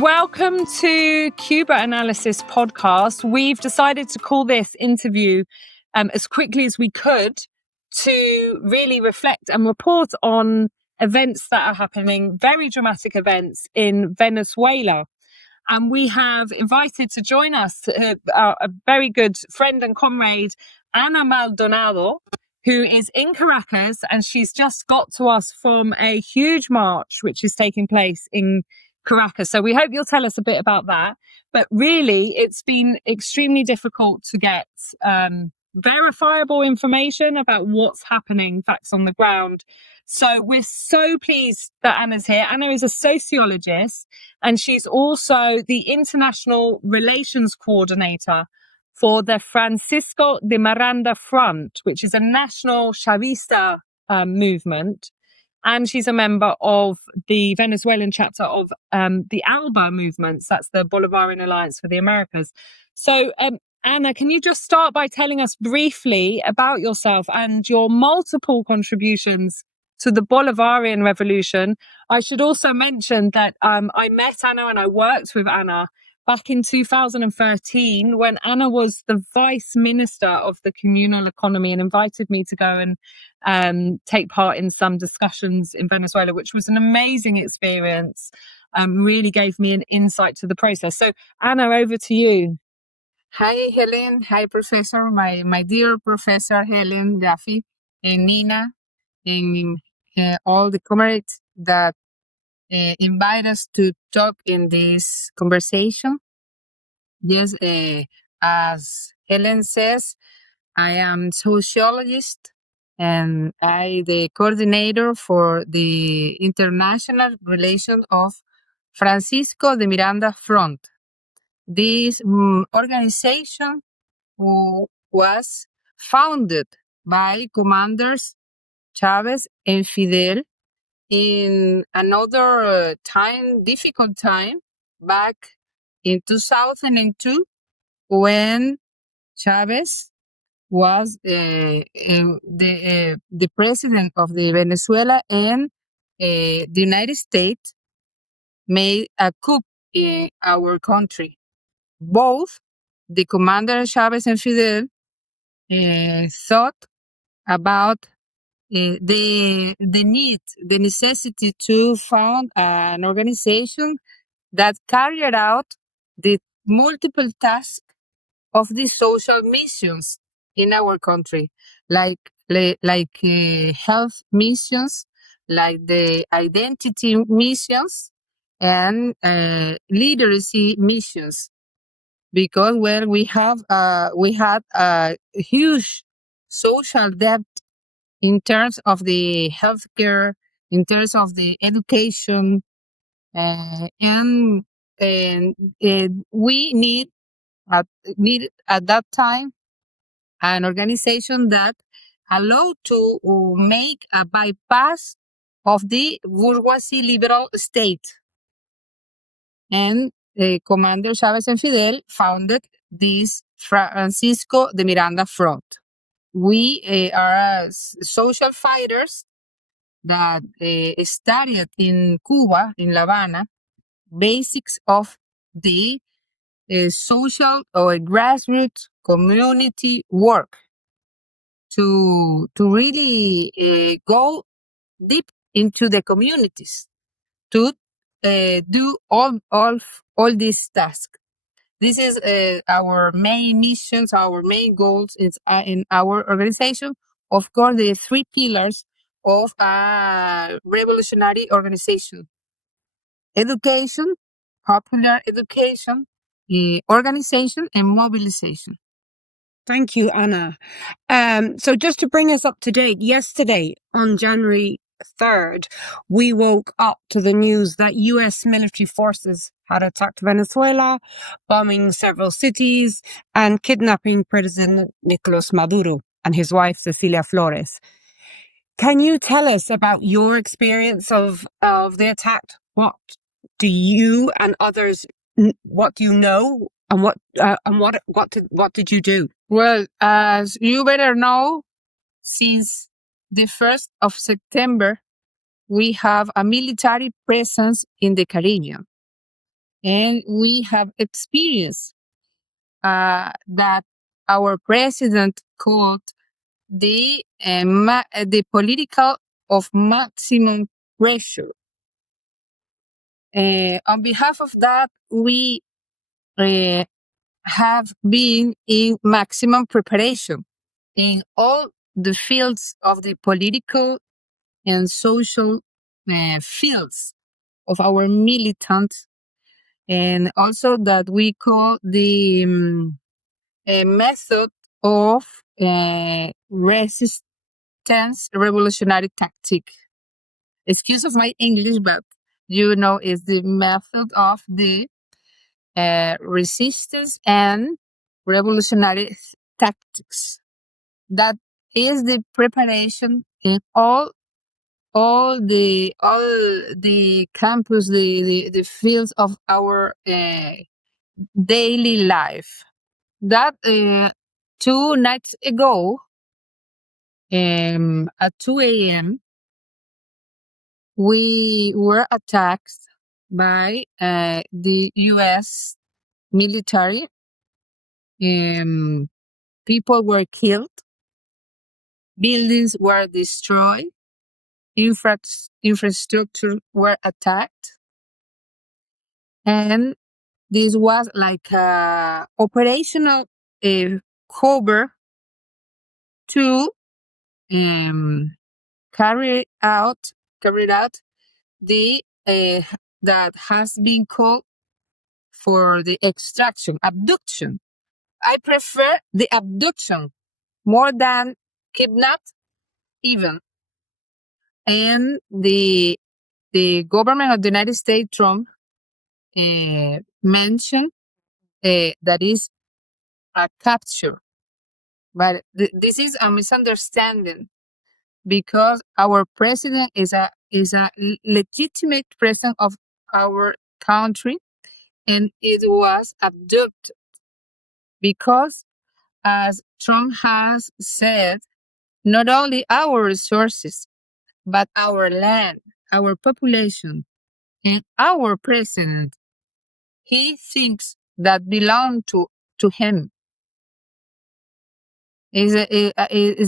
Welcome to Cuba Analysis Podcast. We've decided to call this interview as quickly as we could to really reflect and report on events that are happening, very dramatic events in Venezuela. And we have invited to join us a very good friend and comrade, Ana Maldonado, who is in Caracas, and she's just got to us from a huge march which is taking place in Caracas. So we hope you'll tell us a bit about that. But really, it's been extremely difficult to get verifiable information about what's happening, facts on the ground. So we're so pleased that Anna's here. Anna is a sociologist, and she's also the international relations coordinator for the Francisco de Miranda Front, which is a national Chavista movement. And she's a member of the Venezuelan chapter of the ALBA Movements. That's the Bolivarian Alliance for the Americas. So, Anna, can you just start by telling us briefly about yourself and your multiple contributions to the Bolivarian Revolution? I should also mention that I met Anna and I worked with Anna back in 2013 when Anna was the vice minister of the communal economy and invited me to go and take part in some discussions in Venezuela, which was an amazing experience. Really gave me an insight to the process. So Anna, over to you. Hi, Helen. Hi, Professor. My dear Professor Helen, Yaffe, and Nina, and all the comrades that invite us to talk in this conversation. Yes, as Helen says, I am sociologist and I the coordinator for the international relations of Francisco de Miranda Front. This organization was founded by commanders Chavez and Fidel in another difficult time, back in 2002, when Chavez was the president of the Venezuela, and the United States made a coup in our country. Both the commander Chavez and Fidel thought about the necessity to found an organization that carried out the multiple tasks of the social missions in our country, like health missions, like the identity missions, and literacy missions. Because we had a huge social debt in terms of the healthcare, in terms of the education, and we needed at that time an organization that allowed to make a bypass of the bourgeoisie liberal state. And Commander Chavez and Fidel founded this Francisco de Miranda Front. We are social fighters that studied in Cuba, in La Habana, basics of the social or grassroots community work to really go deep into the communities to do all these tasks. This is our main missions, our main goals in our organization. Of course, the three pillars of a revolutionary organization: education, popular education, organization, and mobilization. Thank you, Anna. So just to bring us up to date, yesterday on January 3rd, we woke up to the news that U.S. military forces had attacked Venezuela, bombing several cities and kidnapping President Nicolas Maduro and his wife, Cilia Flores. Can you tell us about your experience of the attack? What do you and others, what do you know, and what did you do? Well, as you better know, since the 1st of September, we have a military presence in the Caribbean. And we have experienced that our president called the political of maximum pressure. On behalf of that, we have been in maximum preparation in all the fields of the political and social fields of our militants, and also that we call the method of resistance revolutionary tactic. Excuse of my English, but is the method of the resistance and revolutionary tactics. That is the preparation in all the campus, the fields of our daily life. That 2 nights ago, at 2 a.m., we were attacked by the U.S. military. People were killed, buildings were destroyed, infrastructure were attacked, and this was like a operational cover to carry out the that has been called for the extraction, abduction. I prefer the abduction more than kidnap, even. And the government of the United States, Trump, mentioned that is a capture. But this is a misunderstanding, because our president is a legitimate president of our country, and it was abducted because, as Trump has said, not only our resources, but our land, our population, and our president, he thinks that belong to him. Is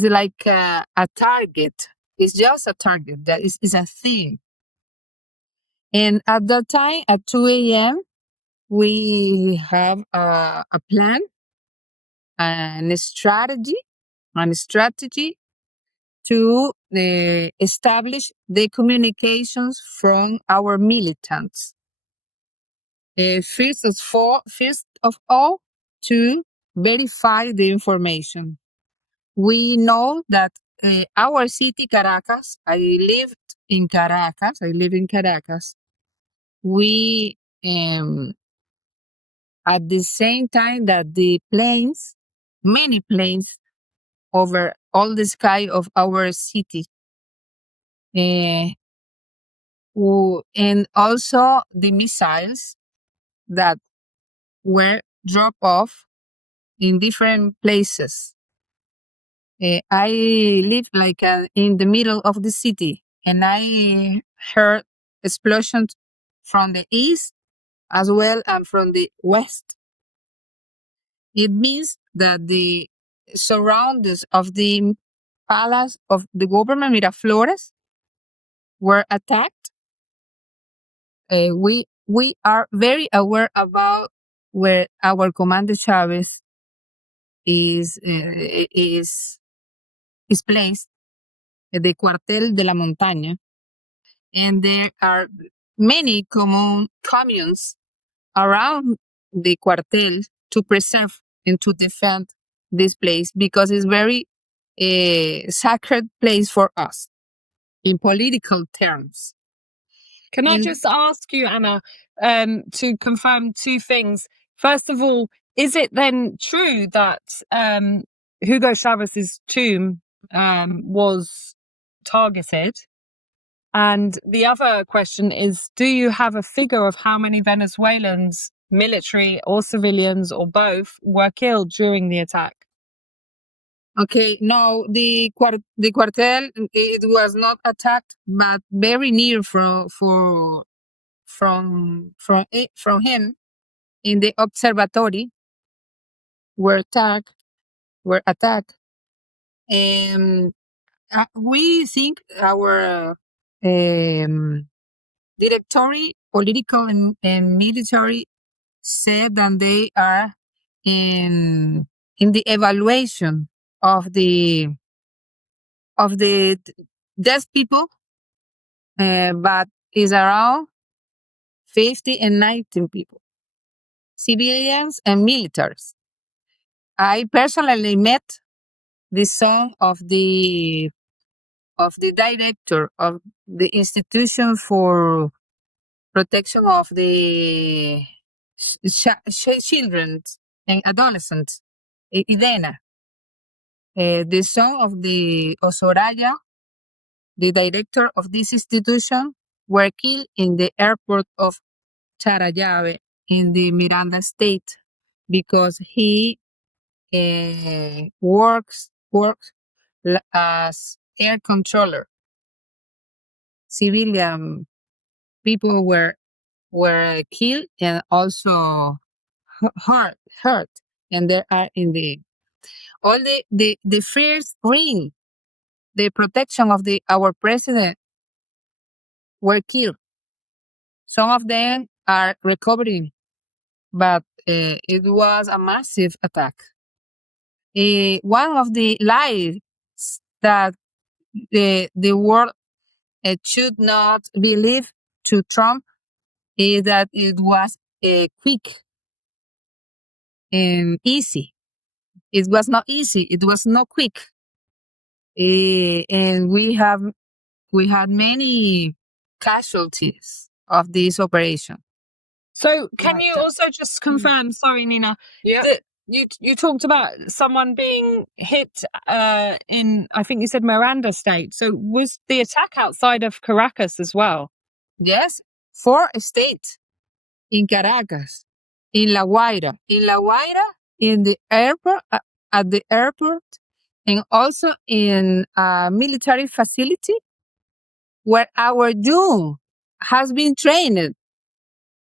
like a target. It's just a target. That is a thing. And at that time, at 2 a.m., we have a plan and a strategy to establish the communications from our militants. First of all, to verify the information. We know that our city, Caracas, I live in Caracas. We, at the same time that the planes, many planes over all the sky of our city, and also the missiles that were dropped off in different places. I live like in the middle of the city, and I heard explosions from the east as well and from the west. It means that the surroundings of the palace of the government Miraflores were attacked. We are very aware about where our commander Chavez is placed, the Cuartel de la Montaña, and there are many communes around the cuartel to preserve and to defend this place, because it's very sacred place for us in political terms. Can I just ask you, Anna, to confirm two things? First of all, is it then true that Hugo Chavez's tomb was targeted? And the other question is, do you have a figure of how many Venezuelans, military or civilians or both, were killed during the attack? Okay, no, the cuartel, it was not attacked, but very near from from him in the observatory were attacked. And we think our directory, political and military, said that they are in the evaluation of the deaf people, but is around 50 and 19 people, civilians and militaries. I personally met the son of the director of the institution for protection of the children and adolescents, Idena. The son of the Osoraya, the director of this institution, were killed in the airport of Charayave in the Miranda state because he works as air controller. Civilian people were killed and also hurt, and they are in the all the first ring, the protection of our president were killed. Some of them are recovering, but it was a massive attack. One of the lies that the world should not believe to Trump is that it was quick and easy. It was not easy. It was not quick. And we had many casualties of this operation. So can you also just confirm, sorry, Nina, that you talked about someone being hit in, I think you said Miranda state. So was the attack outside of Caracas as well? Yes, 4 states in Caracas, in La Guaira, in the airport, at the airport, and also in a military facility where our youth has been trained,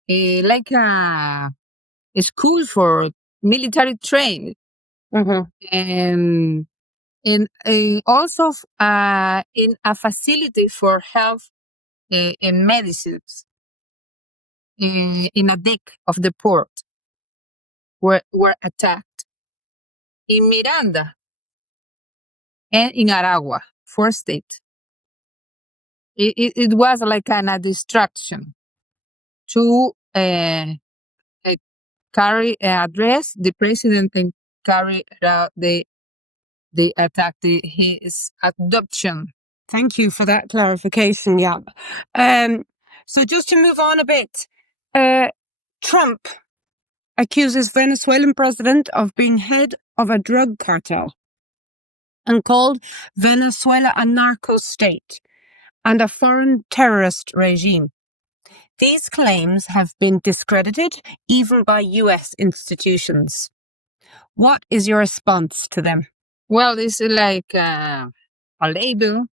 like a school for military training, and also in a facility for health and medicines in a deck of the port were attacked in Miranda and in Aragua, 4 states. It was like a distraction to address the president and carry out the attack, his abduction. Thank you for that clarification, Yap. So just to move on a bit, Trump accuses Venezuelan president of being head of a drug cartel and called Venezuela a narco-state and a foreign terrorist regime. These claims have been discredited even by US institutions. What is your response to them? Well, it's like a label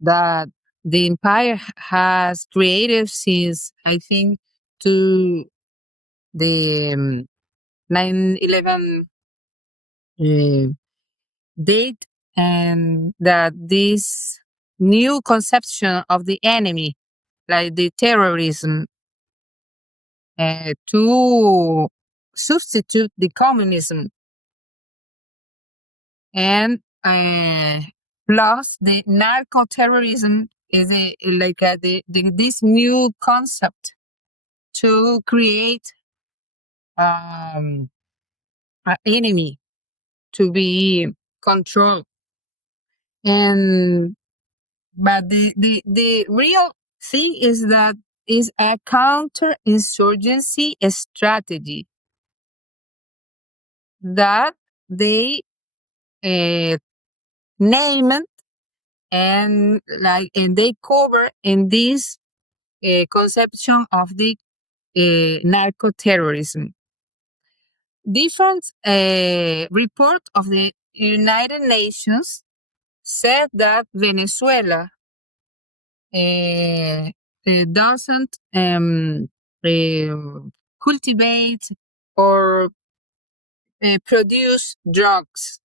that the empire has created since, I think, to the 9/11 date, and that this new conception of the enemy, like the terrorism, to substitute the communism, and plus the narco-terrorism is this new concept to create an enemy to be controlled. But the real thing is that is a counter-insurgency strategy that they name it, and they cover in this conception of the narco-terrorism. Different report of the United Nations said that Venezuela doesn't cultivate or produce drugs.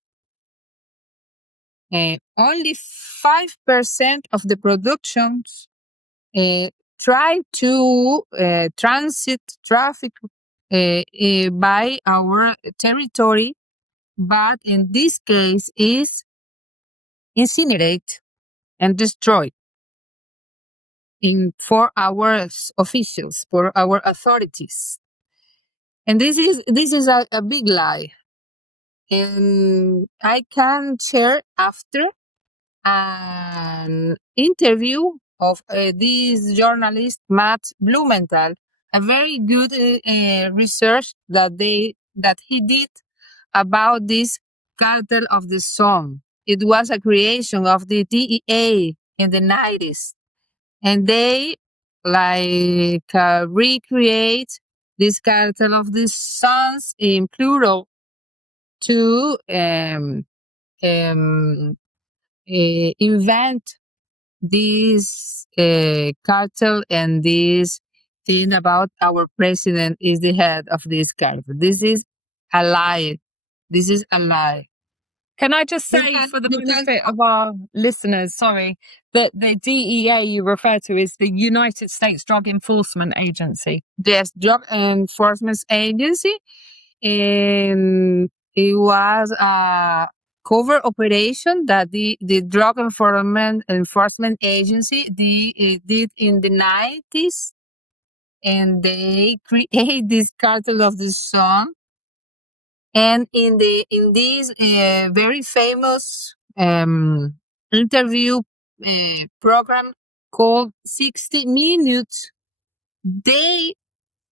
Only 5% of the productions try to traffic by our territory, but in this case is incinerate and destroy for our officials, for our authorities. And this is a big lie. And I can share after an interview of this journalist Matt Blumenthal, a very good research that he did about this cartel of the sun. It was a creation of the DEA in the 90s, and they recreate this cartel of the suns in plural to invent this cartel and this thing about our president is the head of this cartel. This is a lie. This is a lie. Can I just say, for the benefit of our listeners, that the DEA you refer to is the United States Drug Enforcement Agency. Yes, Drug Enforcement Agency. And it was a cover operation that the Drug Enforcement Agency did in the 90s. And they create this cartel of the sun. And in this very famous interview program called 60 Minutes, they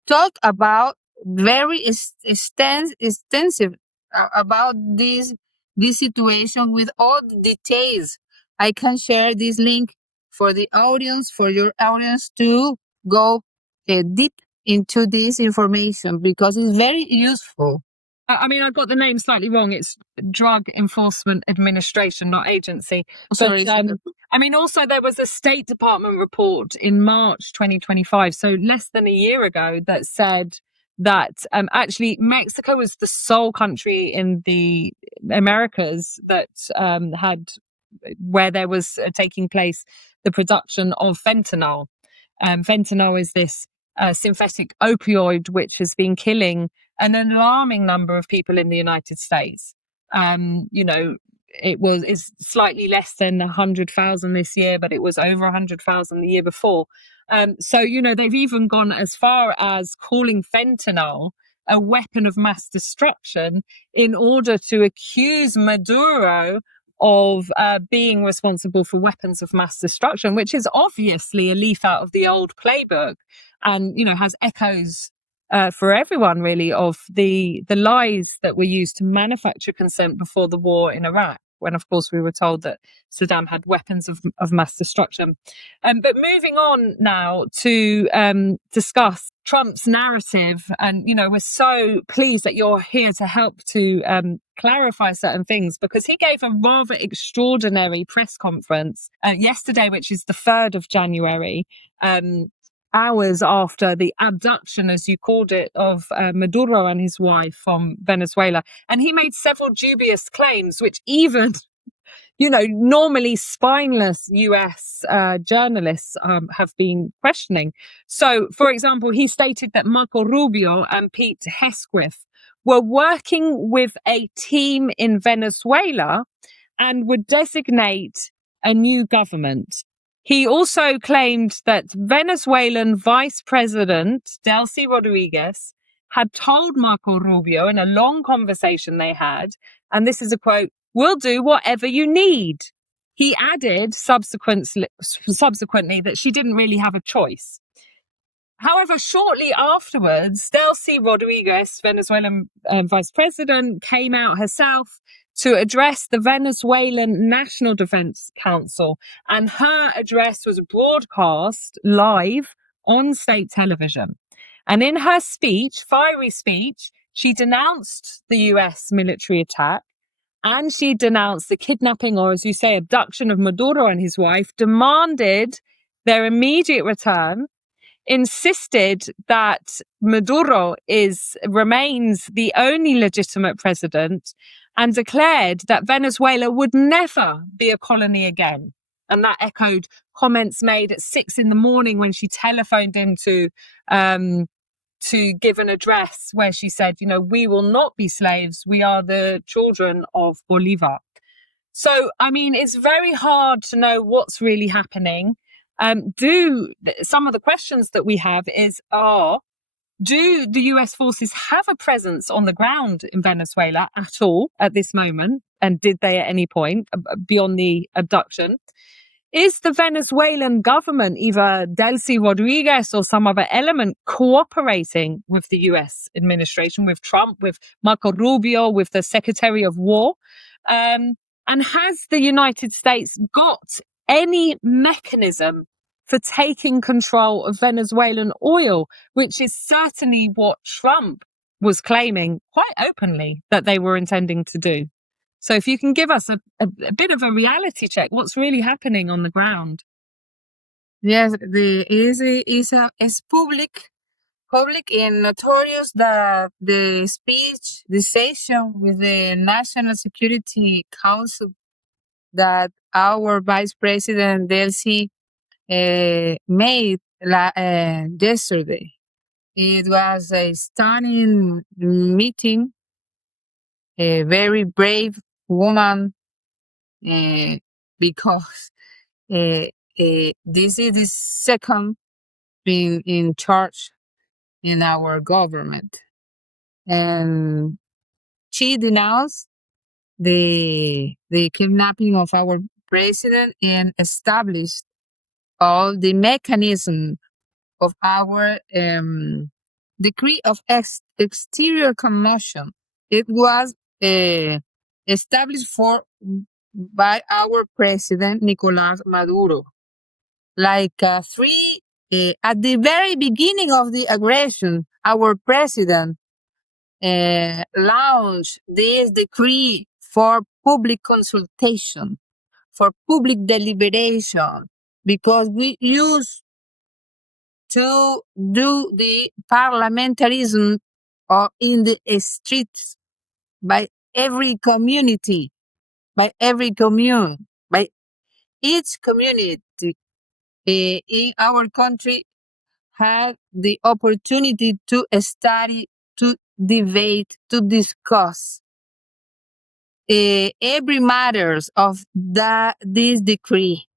talk about very extensive about this situation with all the details. I can share this link for the audience, for your audience to go deep into this information because it's very useful. I mean, I got the name slightly wrong. It's Drug Enforcement Administration, not agency. Sorry. But, I mean, also there was a State Department report in March 2025, so less than a year ago, that said that actually Mexico was the sole country in the Americas that had where there was taking place the production of fentanyl. Fentanyl is this synthetic opioid which has been killing an alarming number of people in the United States. It's slightly less than 100,000 this year, but it was over 100,000 the year before. So they've even gone as far as calling fentanyl a weapon of mass destruction in order to accuse Maduro of being responsible for weapons of mass destruction, which is obviously a leaf out of the old playbook and, has echoes for everyone, really, of the lies that were used to manufacture consent before the war in Iraq, when, of course, we were told that Saddam had weapons of mass destruction. But moving on now to discuss Trump's narrative, and, we're so pleased that you're here to help to clarify certain things, because he gave a rather extraordinary press conference yesterday, which is the 3rd of January, hours after the abduction, as you called it, of Maduro and his wife from Venezuela. And he made several dubious claims, which even, normally spineless US journalists have been questioning. So, for example, he stated that Marco Rubio and Pete Hesquith were working with a team in Venezuela and would designate a new government. He also claimed that Venezuelan Vice President Delcy Rodriguez had told Marco Rubio in a long conversation they had, and this is a quote, "We'll do whatever you need." He added subsequently that she didn't really have a choice. However, shortly afterwards, Delcy Rodriguez, Venezuelan vice president, came out herself to address the Venezuelan National Defense Council. And her address was broadcast live on state television. And in her speech, fiery speech, she denounced the US military attack. And she denounced the kidnapping, or as you say, abduction of Maduro and his wife, demanded their immediate return, insisted that Maduro remains the only legitimate president, and declared that Venezuela would never be a colony again. And that echoed comments made at 6 a.m. when she telephoned him to give an address where she said, we will not be slaves. We are the children of Bolivar. So, I mean, it's very hard to know what's really happening. Some of the questions that we have do the US forces have a presence on the ground in Venezuela at all at this moment? And did they at any point beyond the abduction? Is the Venezuelan government, either Delcy Rodriguez or some other element, cooperating with the US administration, with Trump, with Marco Rubio, with the Secretary of War? And has the United States got any mechanism for taking control of Venezuelan oil, which is certainly what Trump was claiming quite openly that they were intending to do? So if you can give us a bit of a reality check, what's really happening on the ground? Yes, it's public and notorious that the session with the National Security Council that our Vice President Delcy made yesterday. It was a stunning meeting, a very brave woman, because this is the second in charge in our government. And she denounced the kidnapping of our president and established all the mechanism of our decree of exterior commotion. It was established by our president Nicolas Maduro. At the very beginning of the aggression, our president launched this decree for public consultation, for public deliberation, because we used to do the parliamentarism in the streets, by every community, by every commune, by each community in our country had the opportunity to study, to debate, to discuss every matters of this decree.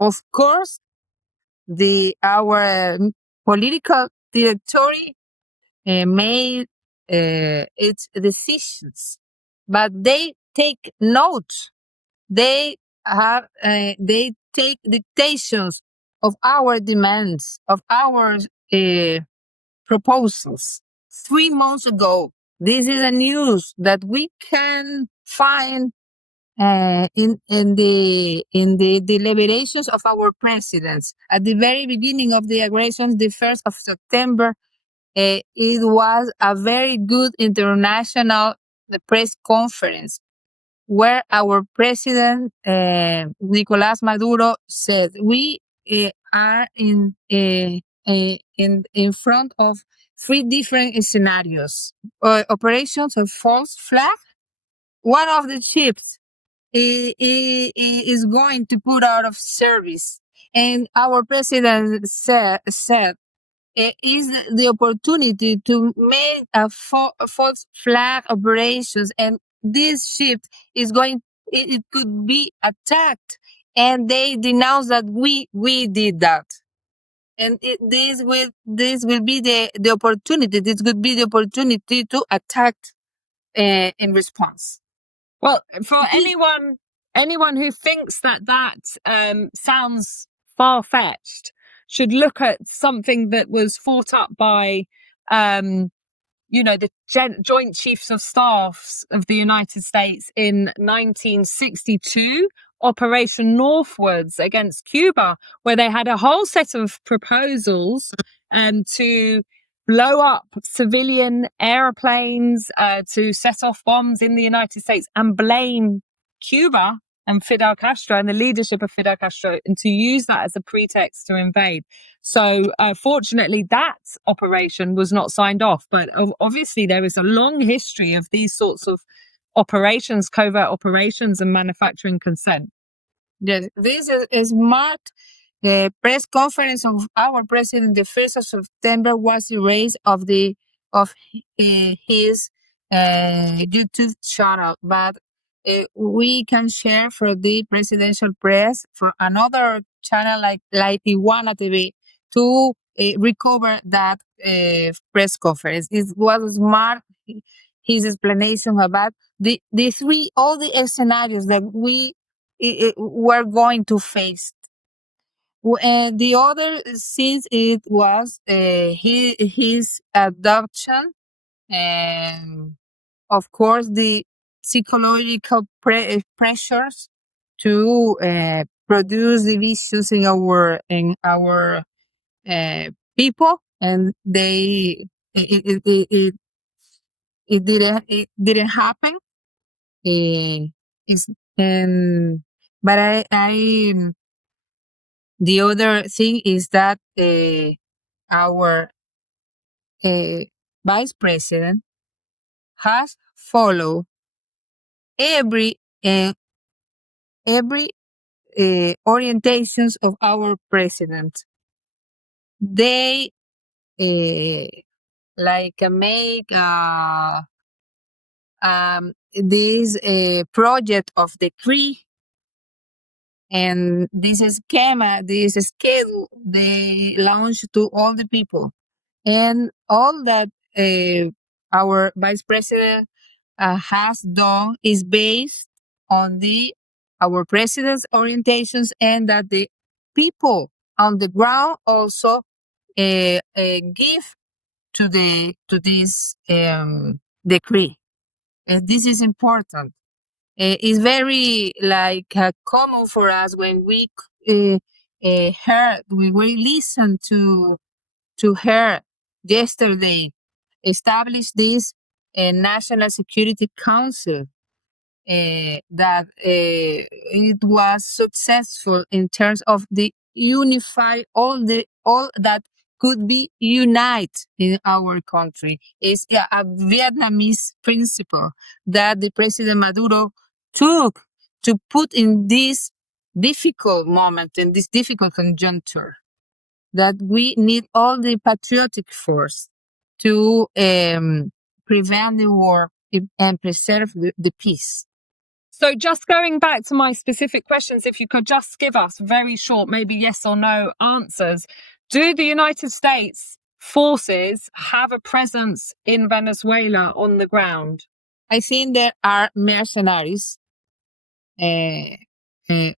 Of course, our political directory made its decisions, but they take notes. They take dictations of our demands, of our proposals. 3 months ago, this is a news that we can find in the deliberations of our presidents at the very beginning of the aggression, the 1st of September. It was a very good international press conference where our president Nicolas Maduro said we are in front of 3 different scenarios. Operations of false flag. One of the ships is going to put out of service, and our president said it is the opportunity to make a false flag operations, and this ship is going. It could be attacked, and they denounce that we did that, and this will be the opportunity. This could be the opportunity to attack in response. Well, for anyone who thinks that sounds far-fetched, should look at something that was fought up by, the Joint Chiefs of Staffs of the United States in 1962, Operation Northwards against Cuba, where they had a whole set of proposals to blow up civilian airplanes, to set off bombs in the United States and blame Cuba and Fidel Castro and the leadership of Fidel Castro, and to use that as a pretext to invade. So fortunately, that operation was not signed off. But obviously, there is a long history of these sorts of operations, covert operations, and manufacturing consent. Yes, this is marked. The press conference of our president, the 1st of September, was erased of his YouTube channel, but we can share for the presidential press for another channel like Iguana TV to recover that press conference. It was smart. His explanation about all the scenarios that we were going to face. The other, since it was his abduction, and of course the psychological pressures to produce divisions in our people, and it didn't happen. It's, and but I the other thing is that our vice president has followed every orientations of our president. They make this project of decree, and this schema, this schedule, they launched to all the people, and all that our vice president has done is based on our president's orientations, and that the people on the ground also give to this decree. This is important. It's very common for us when we listen to her yesterday establish this National Security Council, that it was successful in terms of the unify all that could be unite in our country. It's a Vietnamese principle that the President Maduro took to put in this difficult moment, in this difficult conjuncture, that we need all the patriotic force to prevent the war and preserve the peace. So just going back to my specific questions, if you could just give us very short, maybe yes or no answers. Do the United States forces have a presence in Venezuela on the ground? I think there are mercenaries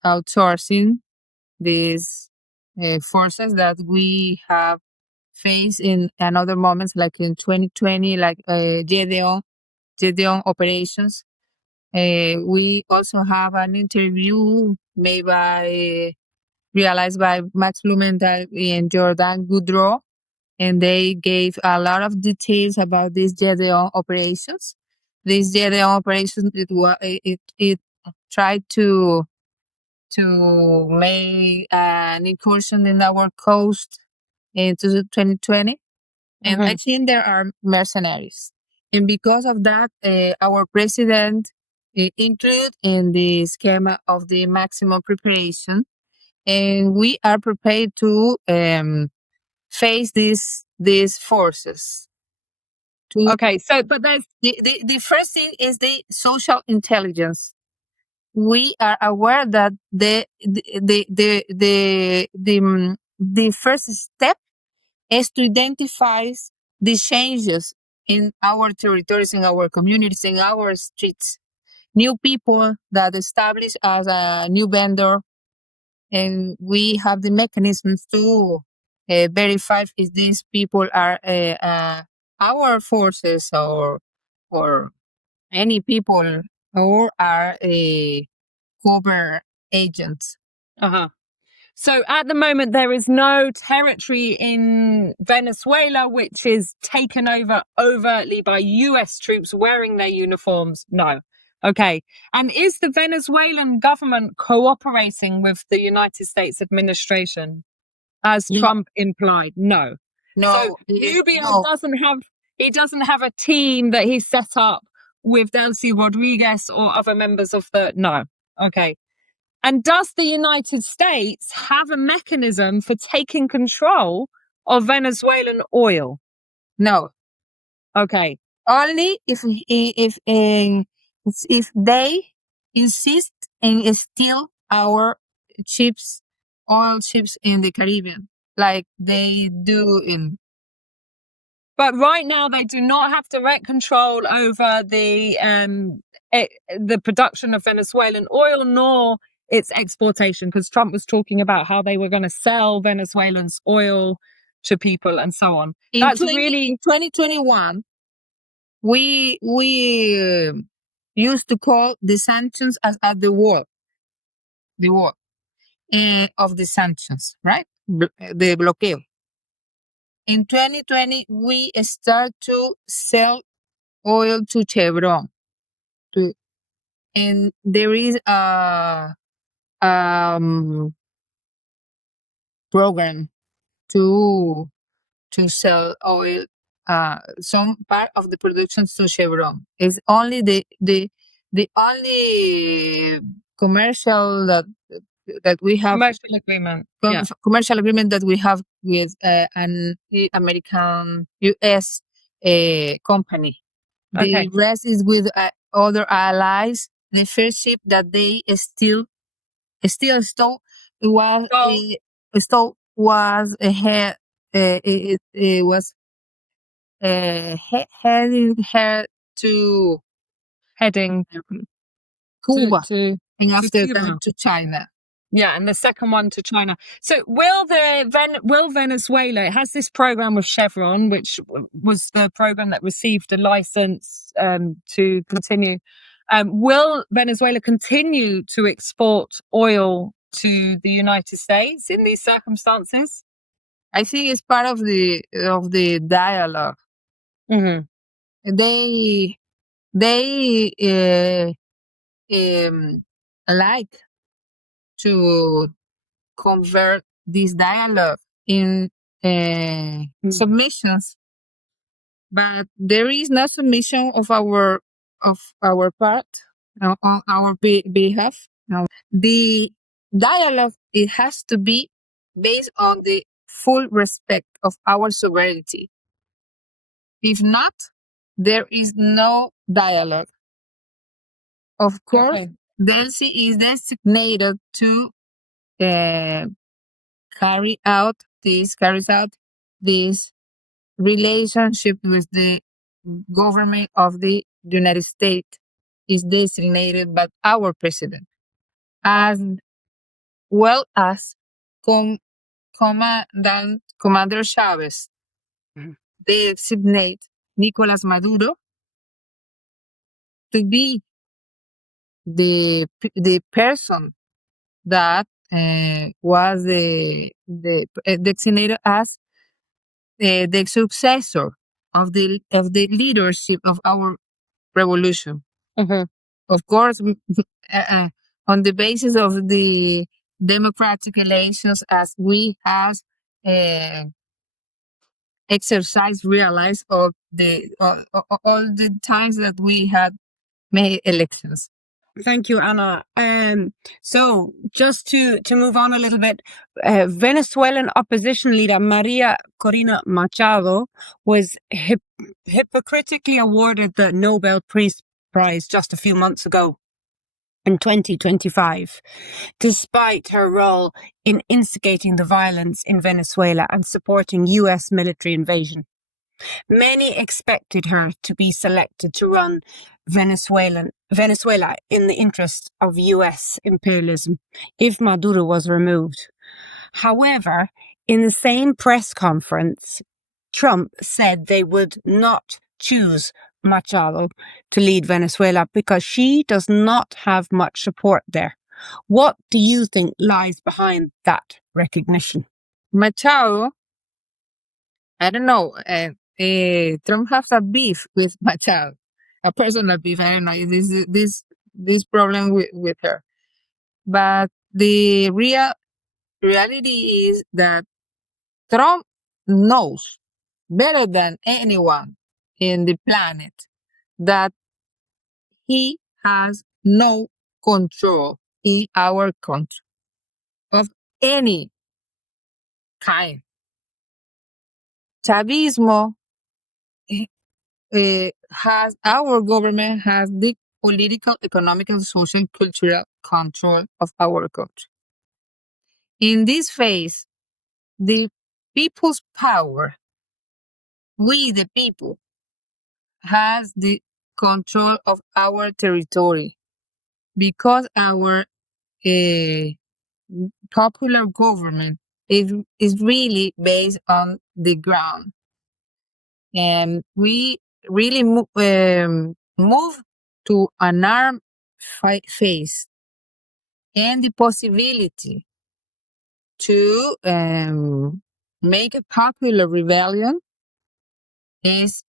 outsourcing these forces that we have faced in another moments, like in 2020, like Gedeon operations. We also have an interview realized by Max Blumenthal and Jordan Goudreau, and they gave a lot of details about these Gedeon operations. These Gedeon operations, it tried to make an incursion in our coast in 2020, and I think there are mercenaries, and because of that, our president included in the schema of the maximum preparation, and we are prepared to face these forces. Okay, so but there's the first thing is the social intelligence. We are aware that the first step is to identify the changes in our territories, in our communities, in our streets. New people that establish as a new vendor, and we have the mechanisms to verify if these people are our forces or any people, or are covert agents. So at the moment, there is no territory in Venezuela which is taken over overtly by US troops wearing their uniforms. No. Okay. And is the Venezuelan government cooperating with the United States administration, as No. Trump implied? No. No, So Rubio no. doesn't have a team that he's set up with Delcy Rodriguez or other members of the no. Okay. And does the United States have a mechanism for taking control of Venezuelan oil? No. Okay. Only if they insist and steal our ships, oil ships in the Caribbean, like they do in. But right now, they do not have direct control over the production of Venezuelan oil nor its exportation, because Trump was talking about how they were going to sell Venezuelans oil to people and so on. In 2021, we used to call the sanctions as the war of the sanctions, right? The blockade. In 2020, we start to sell oil to Chevron. And there is a program to sell oil, some part of the production to Chevron. It's only the only commercial that we have Commercial agreement. commercial agreement that we have with an American US company. Okay. The rest is with other allies. The first ship that they still stole was ahead. It was heading her to Heading Cuba to and after Cuba. that to China. Yeah, and the second one to China. So will Venezuela, it has this program with Chevron, which was the program that received a license to continue. Will Venezuela continue to export oil to the United States in these circumstances? I think it's part of the dialogue. Mm-hmm. They like to convert this dialogue in submissions, but there is no submission of our part on our behalf. No. The dialogue, it has to be based on the full respect of our sovereignty. If not, there is no dialogue. Of course, Delcy is designated to carries out this relationship with the government of the United States, is designated by our president, as well as Commander Chavez. They designate Nicolas Maduro to be the person that was designated as the successor of the leadership of our revolution. Mm-hmm. Of course, on the basis of the democratic elections, as we have exercised, realized of the all the times that we had made elections. Thank you, Ana. So just to move on a little bit, Venezuelan opposition leader Maria Corina Machado was hypocritically awarded the Nobel Peace Prize just a few months ago in 2025, despite her role in instigating the violence in Venezuela and supporting US military invasion. Many expected her to be selected to run Venezuela in the interest of US imperialism if Maduro was removed. However, in the same press conference, Trump said they would not choose Machado to lead Venezuela because she does not have much support there. What do you think lies behind that recognition? Machado, I don't know. Trump has a beef with Machado, a personal beef. I don't know. This this problem with her. But the reality is that Trump knows better than anyone in the planet that he has no control in our country of any kind. Chavismo has, our government has the political, economic, and social, cultural control of our country. In this phase, the people's power, we the people, has the control of our territory because our popular government is really based on the ground. And we really move to an armed phase, and the possibility to make a popular rebellion is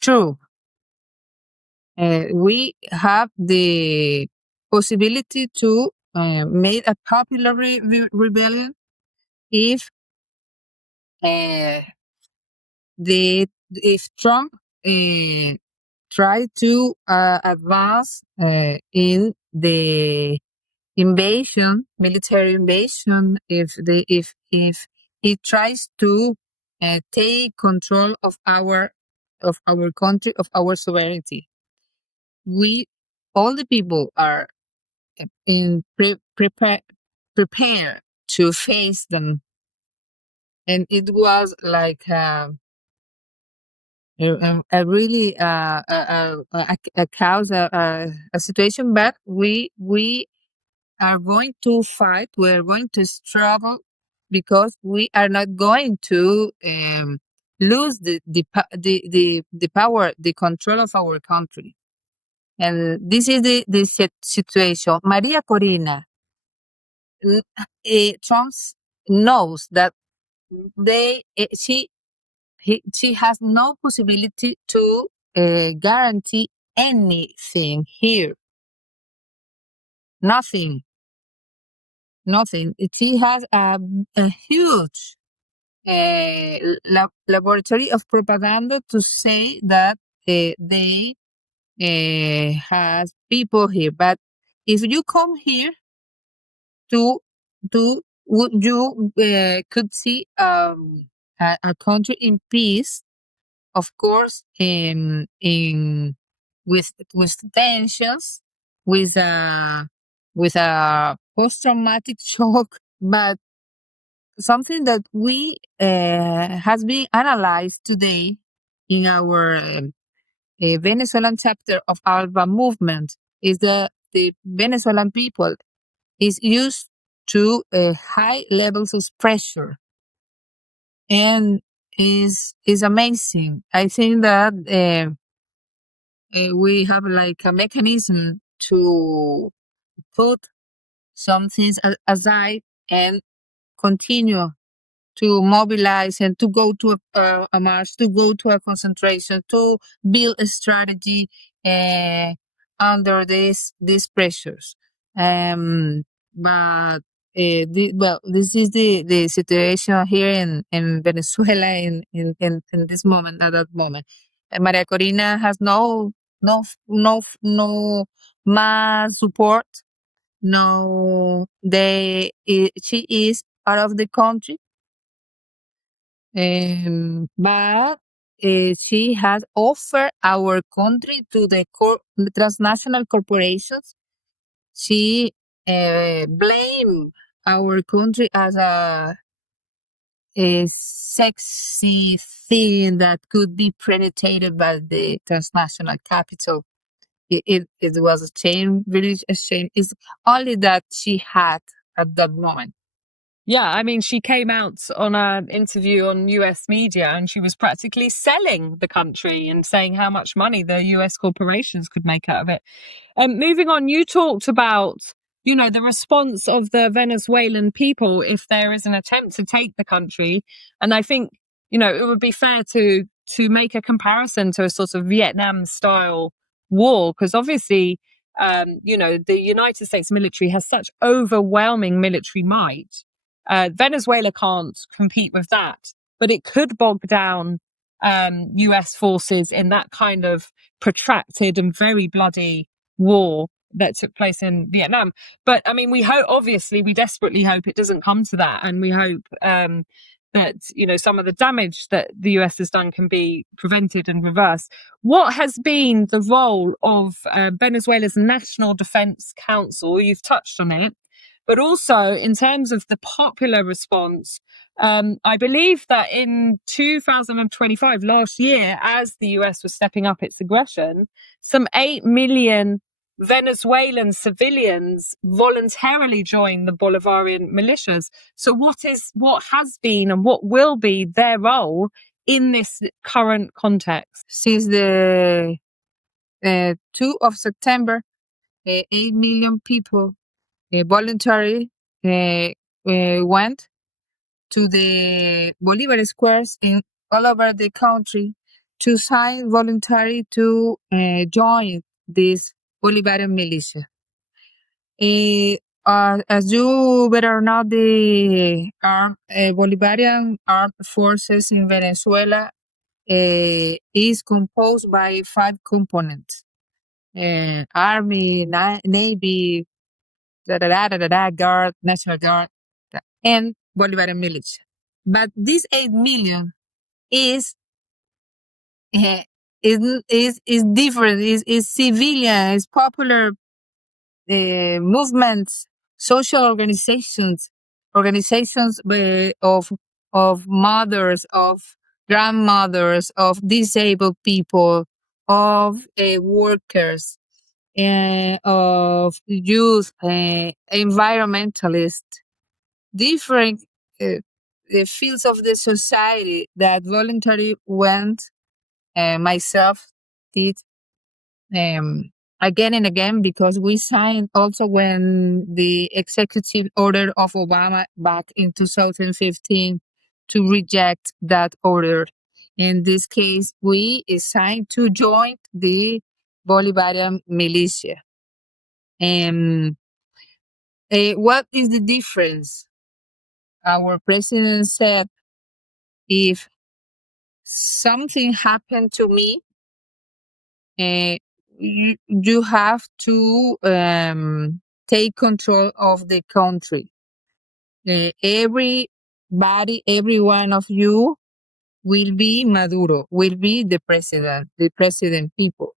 true. We have the possibility to make a popular rebellion if if Trump try to advance in the military invasion, if he tries to take control of our country, of our sovereignty. We, all the people, are prepared to face them, and it was like a really a situation. But we are going to fight. We're going to struggle because we are not going to lose the power, the control of our country. And this is the situation. Maria Corina, Trump knows that she has no possibility to guarantee anything here. Nothing. She has a huge laboratory of propaganda to say that they has people here. But if you come here to you could see a country in peace, of course, in with tensions, with a post-traumatic shock, but something that we has been analyzed today in our Venezuelan chapter of ALBA movement is that the Venezuelan people is used to high levels of pressure, and is amazing. I think that we have like a mechanism to put some things aside and continue to mobilize and to go to a march, to go to a concentration, to build a strategy under these pressures. But this is the situation here in Venezuela in this moment, at that moment. Maria Corina has no mass support. No, she is out of the country. But she has offered our country to the transnational corporations. She blamed our country as a sexy thing that could be penetrated by the transnational capital. It was a shame, really a shame. It's only that she had at that moment. Yeah, I mean, she came out on an interview on US media and she was practically selling the country and saying how much money the US corporations could make out of it. Moving on, you talked about, the response of the Venezuelan people if there is an attempt to take the country. And I think, it would be fair to make a comparison to a sort of Vietnam style war, because obviously, the United States military has such overwhelming military might. Venezuela can't compete with that, but it could bog down US forces in that kind of protracted and very bloody war that took place in Vietnam. But I mean, we desperately hope it doesn't come to that, and we hope that some of the damage that the US has done can be prevented and reversed. What has been the role of Venezuela's National Defense Council? You've touched on it, but also in terms of the popular response. I believe that in 2025, last year, as the US was stepping up its aggression, some 8 million Venezuelan civilians voluntarily joined the Bolivarian militias. So what has been and what will be their role in this current context? Since the 2 of September, 8 million people voluntarily went to the Bolivar squares in all over the country to sign voluntary to join this Bolivarian militia. As you better know, the Bolivarian armed forces in Venezuela is composed by 5 components: Army, Navy, Guard, National Guard, and Bolivarian militia. But this 8 million is different. Is civilian. Is popular movements, social organizations of mothers, of grandmothers, of disabled people, of workers, of youth, environmentalists, different fields of the society that voluntarily went. Myself did again and again, because we signed also when the executive order of Obama back in 2015 to reject that order. In this case, we signed to join the Bolivarian militia. What is the difference? Our president said, if something happened to me, you have to take control of the country. Every one of you will be Maduro, will be the president people.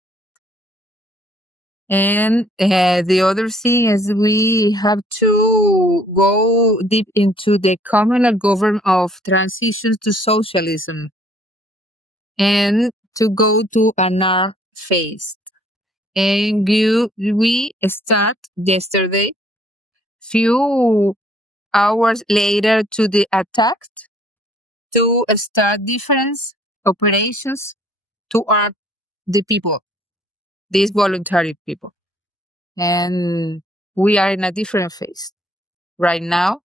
And the other thing is we have to go deep into the communal government of transition to socialism and to go to another phase. And we start yesterday, few hours later to the attack, to start different operations to arm the people, these voluntary people. And we are in a different phase right now.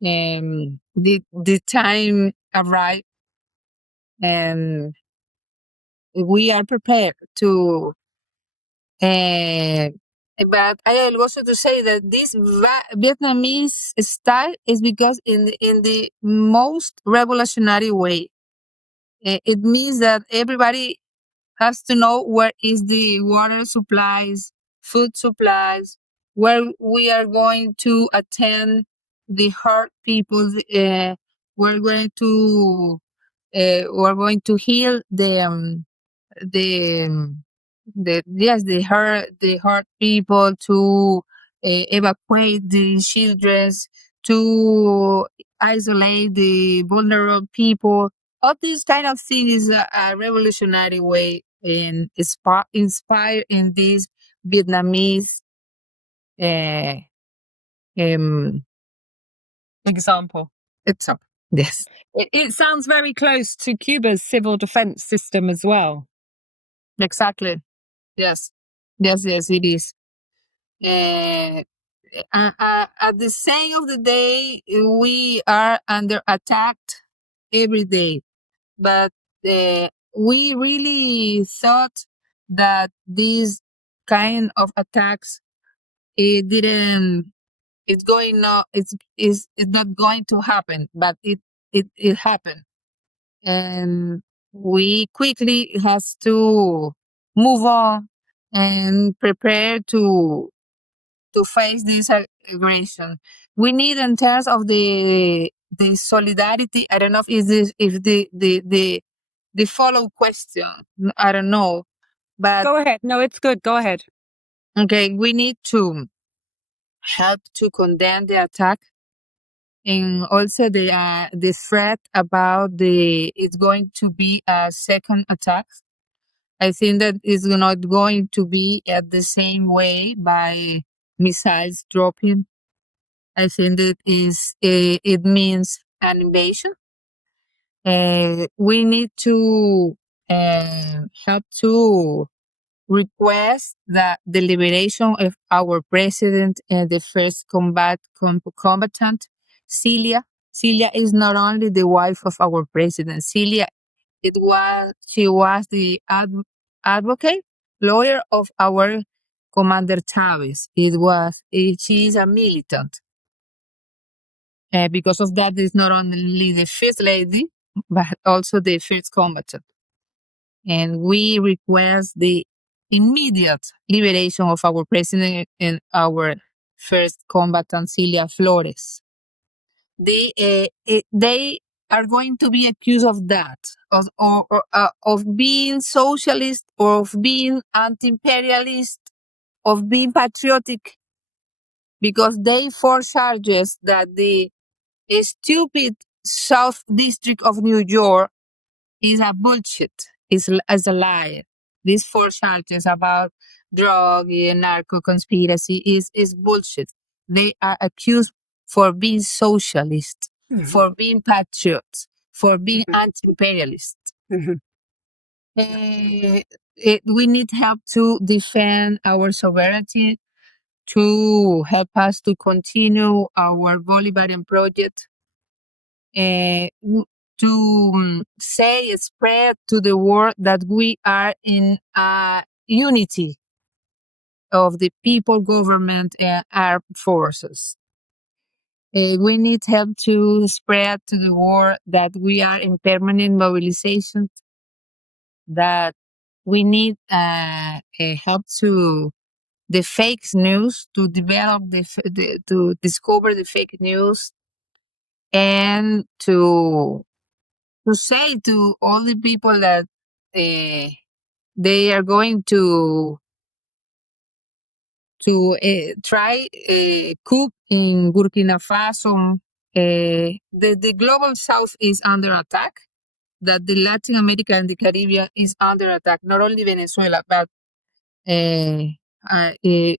The time arrived, and we are prepared to. But I also to say that this Vietnamese style is because in the most revolutionary way. It means that everybody has to know where is the water supplies, food supplies, where we are going to attend the hurt people. We're going to heal the hurt people, to evacuate the children, to isolate the vulnerable people. All these kind of things is a revolutionary way and inspire in this Vietnamese Example. Yes, It sounds very close to Cuba's civil defense system as well. exactly. Yes, it is. At the same of the day, we are under attack every day, but we really thought that these kind of attacks, it didn't it's going not it's not going to happen, but it happened, and we quickly has to move on and prepare to face this aggression. We need, in terms of the solidarity. I don't know if the follow question. I don't know, but Go ahead. No, it's good. Go ahead. okay, we need to help to condemn the attack, and also the threat about it's going to be a second attack. I think that it's not going to be at the same way by missiles dropping. I think that it means an invasion. We need to help to request that the liberation of our president and the first combatant, Cilia. Cilia is not only the wife of our president. Cilia, she was the advocate, lawyer of our commander Chavez. She is a militant. Because of that, is not only the first lady, but also the first combatant. And we request the immediate liberation of our president and our first combatant, Cilia Flores. They are going to be accused of that, of being socialist, or of being anti-imperialist, of being patriotic, because they force charges that the stupid South District of New York is a bullshit, is a lie. These four charges about drug and narco conspiracy is bullshit. They are accused for being socialist, for being patriots, for being anti-imperialist. We need help to defend our sovereignty, to help us to continue our Bolivarian project, to spread to the world that we are in unity of the people, government, and armed forces. We need help to spread to the world that we are in permanent mobilization, that we need help to the fake news, to develop to discover the fake news, and to say to all the people that they are going to try coup in Burkina Faso. The global South is under attack. That the Latin America and the Caribbean is under attack. Not only Venezuela, but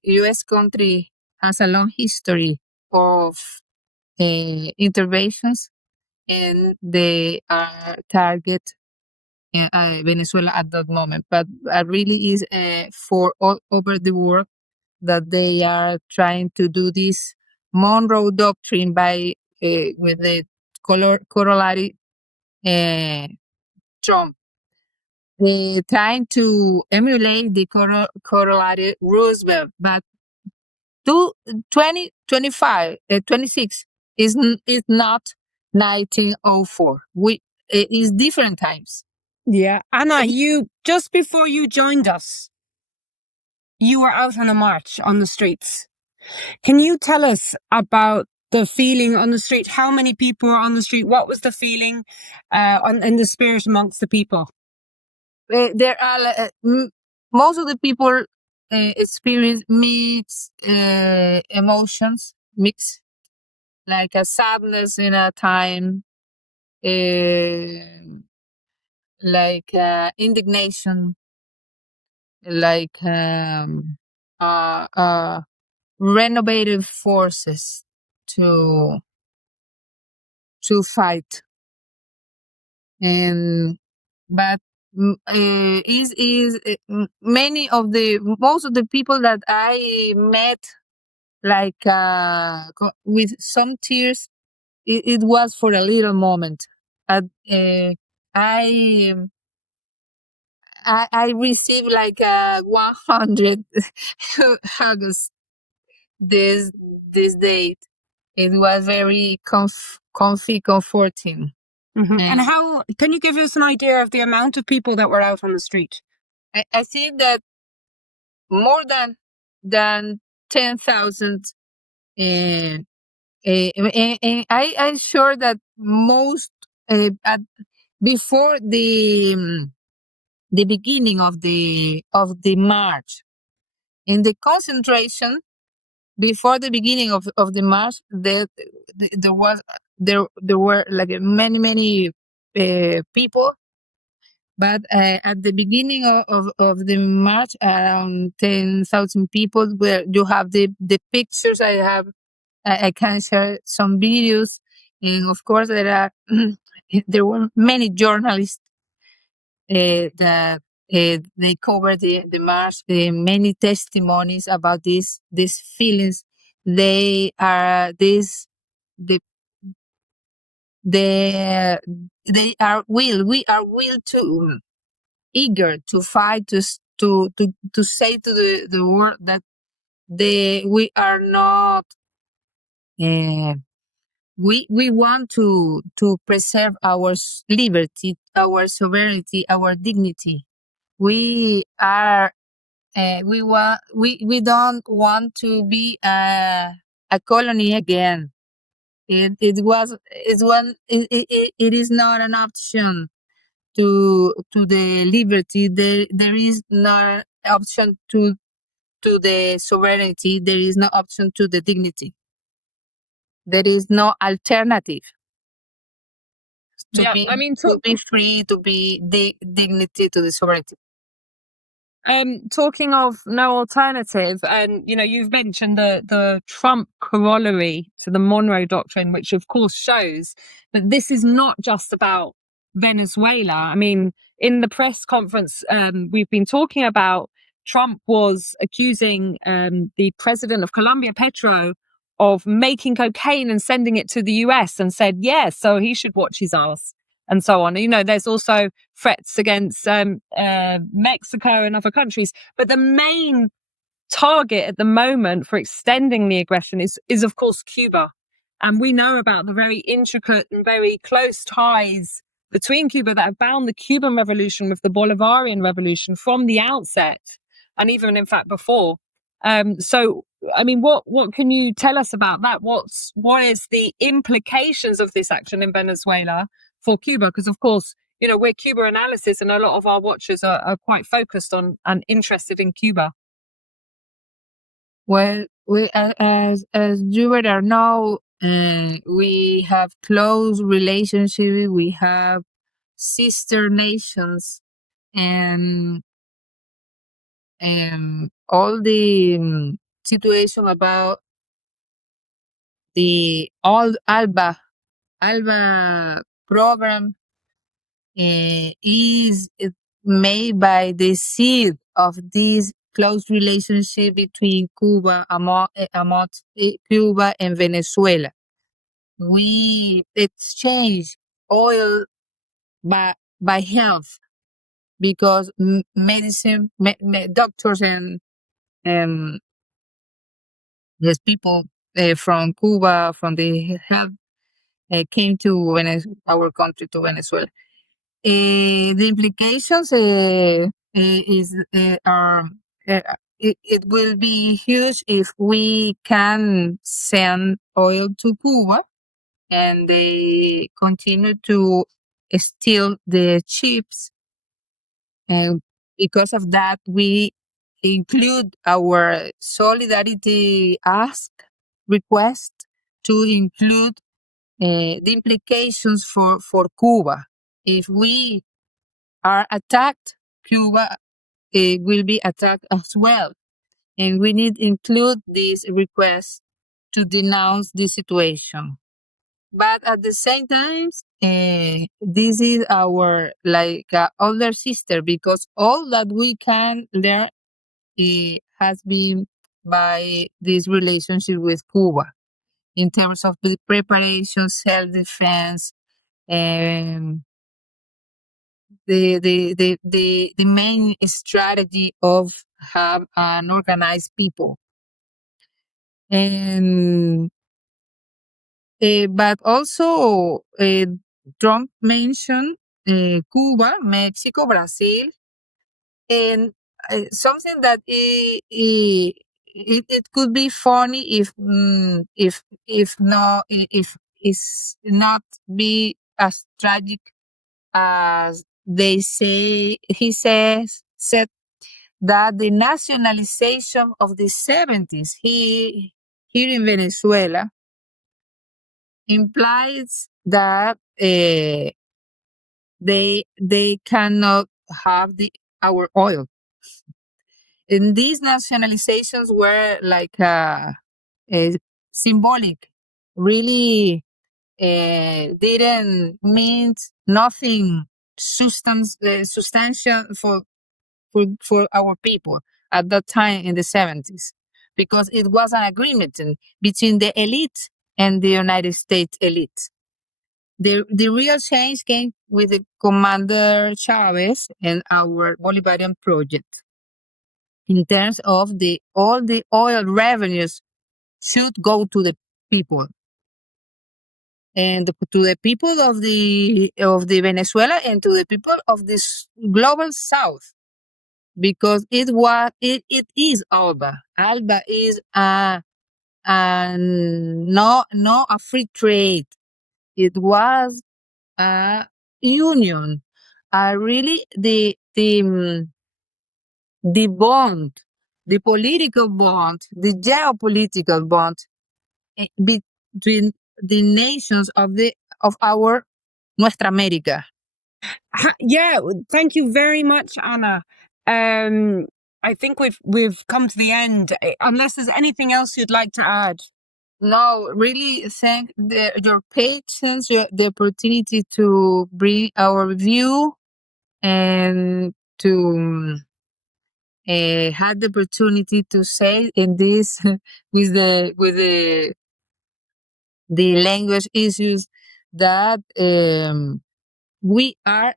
U.S. country has a long history of interventions, and they are target Venezuela at that moment. But really is for all over the world that they are trying to do this Monroe Doctrine by with the corollary Trump. Trying to emulate the corollary Roosevelt, but 26 is not 1904. It is different times. Yeah. Ana, you, just before you joined us, you were out on a march on the streets. Can you tell us about the feeling on the street? How many people were on the street? What was the feeling and the spirit amongst the people? There are most of the people experience mixed emotions, like a sadness in a time, like indignation, like renovative forces to fight. And but many of the most of the people that I met, like with some tears, it was for a little moment. I I received like 100 hugs this date. It was very comfy, comforting. And how can you give us an idea of the amount of people that were out on the street? I think that more than 10,000. And I'm sure that most before the beginning of the march, in the concentration, before the beginning of the march, there were like many people. But at the beginning of the march, around 10,000 people, where you have the pictures. I can share some videos, and of course there were many journalists that they covered the march. Many testimonies about these feelings. They are this the they are will we are will to eager to fight to say to the world that we are not we want to preserve our liberty, our sovereignty, our dignity. We are we don't want to be a colony again. It is not an option to the liberty. There is no option to the sovereignty. There is no option to the dignity. There is no alternative to be free, to be dignity, to the sovereignty. Talking of no alternative, and you've mentioned the Trump corollary to the Monroe Doctrine, which of course shows that this is not just about Venezuela. I mean, in the press conference we've been talking about, Trump was accusing the president of Colombia, Petro, of making cocaine and sending it to the US, and said, yes, so he should watch his ass, and so on. There's also threats against Mexico and other countries. But the main target at the moment for extending the aggression is of course, Cuba. And we know about the very intricate and very close ties between Cuba that have bound the Cuban Revolution with the Bolivarian Revolution from the outset, and even, in fact, before. So, I mean, what can you tell us about that? What is the implications of this action in Venezuela for Cuba? Because, of course, we're Cuba Analysis, and a lot of our watchers are quite focused on and interested in Cuba. Well, we as you better know, we have close relationship. We have sister nations, and all the situation about the old ALBA program is made by the seed of this close relationship between Cuba Cuba and Venezuela. We exchange oil by health, because medicine, doctors and there's people from Cuba, from the health, came to our country, to Venezuela. The implications are it will be huge if we can send oil to Cuba, and they continue to steal the chips. And because of that, we include our solidarity request to include the implications for Cuba. If we are attacked, Cuba will be attacked as well. And we need to include this request to denounce the situation. But at the same time, this is our older sister, because all that we can learn has been by this relationship with Cuba, in terms of the preparation, self-defense, the main strategy of have an organized people. And but also Trump mentioned Cuba, Mexico, Brazil, and something that it could be funny if it's not be as tragic as they say. He said that the nationalization of the 70s here in Venezuela implies that they cannot have our oil. And these nationalizations were like symbolic, really didn't mean nothing substantial for our people at that time in the 70s, because it was an agreement between the elite and the United States elite. The real change came with the Commander Chavez and our Bolivarian project. In terms of all the oil revenues should go to the people, and to the people of the Venezuela, and to the people of this global South, because it is ALBA. ALBA is a free trade. It was a union, really the bond, the political bond, the geopolitical bond between the nations of our Nuestra America. Yeah, thank you very much, Ana. I think we've come to the end. Unless there's anything else you'd like to add. No, really thank your patience, the opportunity to bring our view, and to had the opportunity to say in this with the language issues that we are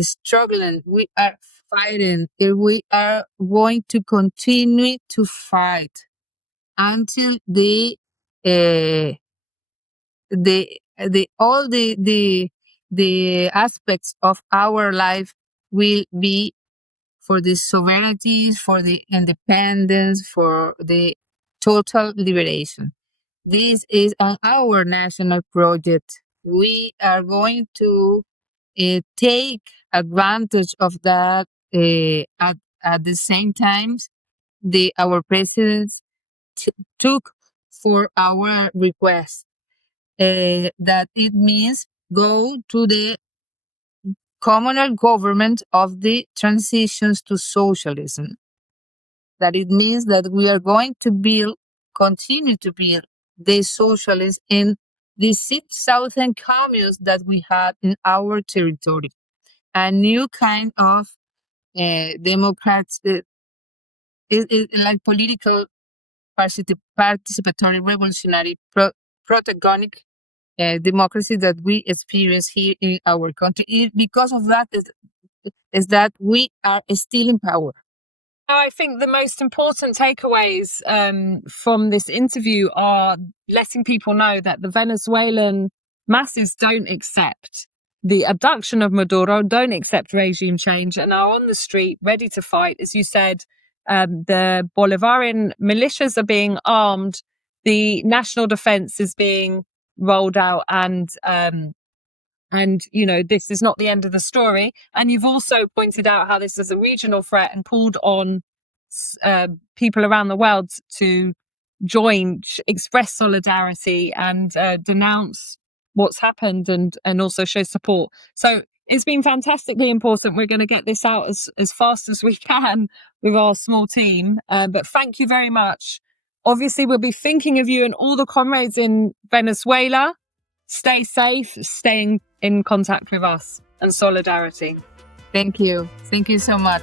struggling, we are fighting, and we are going to continue to fight until all the aspects of our life will be for the sovereignty, for the independence, for the total liberation. This is our national project. We are going to take advantage of that. At the same time, our presidents took for our request. That it means go to the communal government of the transitions to socialism. That it means that we are going to continue to build the socialists in the 6,000 communes that we had in our territory. A new kind of democrats, like political participatory, revolutionary, protagonic democracy that we experience here in our country. Because of that is that we are still in power. I think the most important takeaways from this interview are letting people know that the Venezuelan masses don't accept the abduction of Maduro, don't accept regime change, and are on the street ready to fight. As you said, the Bolivarian militias are being armed, the national defense is being rolled out, and, you know, this is not the end of the story. And you've also pointed out how this is a regional threat and called on people around the world to join, express solidarity, and denounce what's happened, and also show support. So it's been fantastically important. We're going to get this out as fast as we can with our small team. But thank you very much. Obviously, we'll be thinking of you and all the comrades in Venezuela. Stay safe, staying in contact with us, and solidarity. Thank you. Thank you so much.